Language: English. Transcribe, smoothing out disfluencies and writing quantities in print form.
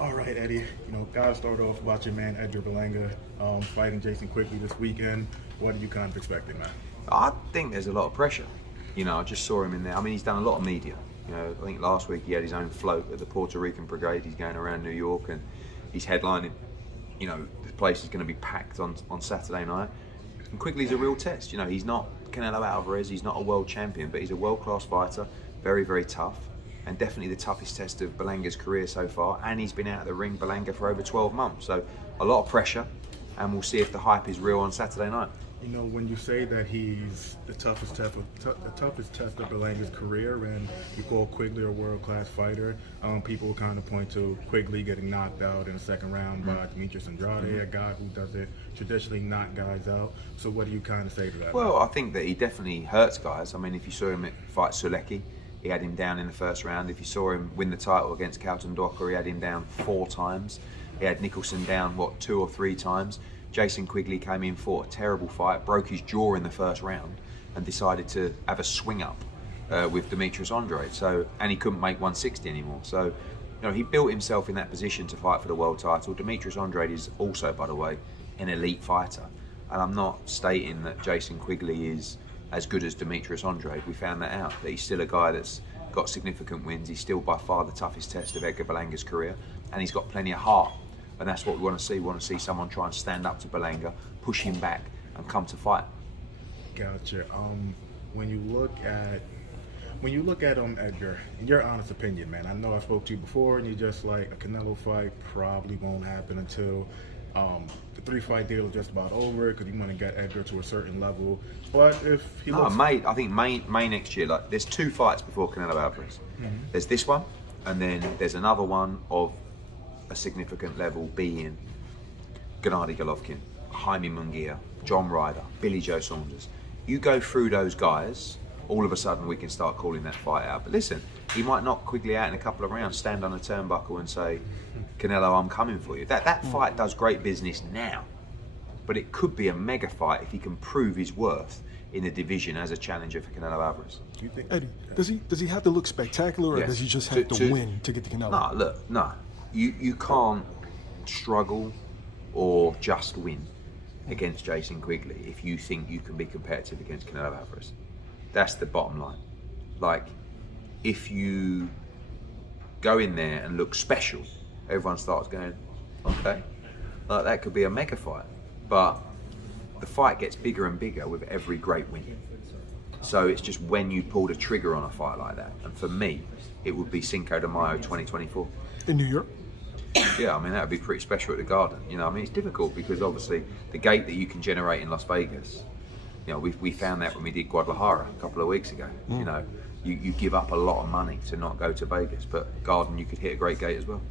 All right, Eddie. Gotta start off about your man Edgar Berlanga fighting Jason Quigley this weekend. What are you kind of expecting, man? I think there's a lot of pressure. I just saw him in there. I mean, he's done a lot of media. I think last week he had his own float at the Puerto Rican Brigade. He's going around New York and he's headlining. The place is going to be packed on Saturday night. And Quigley's a real test. He's not Canelo Alvarez. He's not a world champion, but he's a world-class fighter. Very, very tough. And definitely the toughest test of Berlanga's career so far, and he's been out of the ring, Berlanga, for over 12 months. So a lot of pressure, and we'll see if the hype is real on Saturday night. When you say that he's the toughest test of Berlanga's career, and you call Quigley a world-class fighter, people kind of point to Quigley getting knocked out in the second round by Demetrius Andrade, a guy who doesn't traditionally knock guys out. So what do you kind of say to that? Well, I think that he definitely hurts guys. I mean, if you saw him fight Sulecki, he had him down in the first round. If you saw him win the title against Carlton Docker, he had him down 4 times. He had Nicholson down, 2 or 3 times. Jason Quigley came in, fought a terrible fight, broke his jaw in the first round and decided to have a swing up with Demetrius Andrade. And he couldn't make 160 anymore. So, he built himself in that position to fight for the world title. Demetrius Andrade is also, by the way, an elite fighter. And I'm not stating that Jason Quigley is as good as Demetrius Andrade. We found that out, that he's still a guy that's got significant wins. He's still by far the toughest test of Edgar Berlanga's career, and he's got plenty of heart. And that's what we want to see. We want to see someone try and stand up to Berlanga, push him back, and come to fight. Gotcha. When you look at Edgar, in your honest opinion, man, I know I spoke to you before, and you're just like, a Canelo fight probably won't happen until the 3-fight deal is just about over, because you want to get Edgar to a certain level. But if he I think May next year. There's 2 fights before Canelo Alvarez. There's this one, and then there's another one of a significant level being Gennady Golovkin, Jaime Munguia, John Ryder, Billy Joe Saunders. You go through those guys, all of a sudden we can start calling that fight out. But listen, he might knock Quigley out in a couple of rounds, stand on a turnbuckle and say, Canelo, I'm coming for you. That fight does great business now, but it could be a mega fight if he can prove his worth in the division as a challenger for Canelo Alvarez. You think, Eddie, does he have to look spectacular, or does he just have to win to get to Canelo? No. You can't struggle or just win against Jason Quigley if you think you can be competitive against Canelo Alvarez. That's the bottom line. If you go in there and look special, everyone starts going, okay, that could be a mega fight. But the fight gets bigger and bigger with every great win. So it's just when you pull the trigger on a fight like that. And for me, it would be CINCO de Mayo 2024. In New York? Yeah, I mean, that would be pretty special at the Garden. It's difficult because obviously the gate that you can generate in Las Vegas, we found that when we did Guadalajara a couple of weeks ago. You give up a lot of money to not go to Vegas, but Garden, you could hit a great gate as well.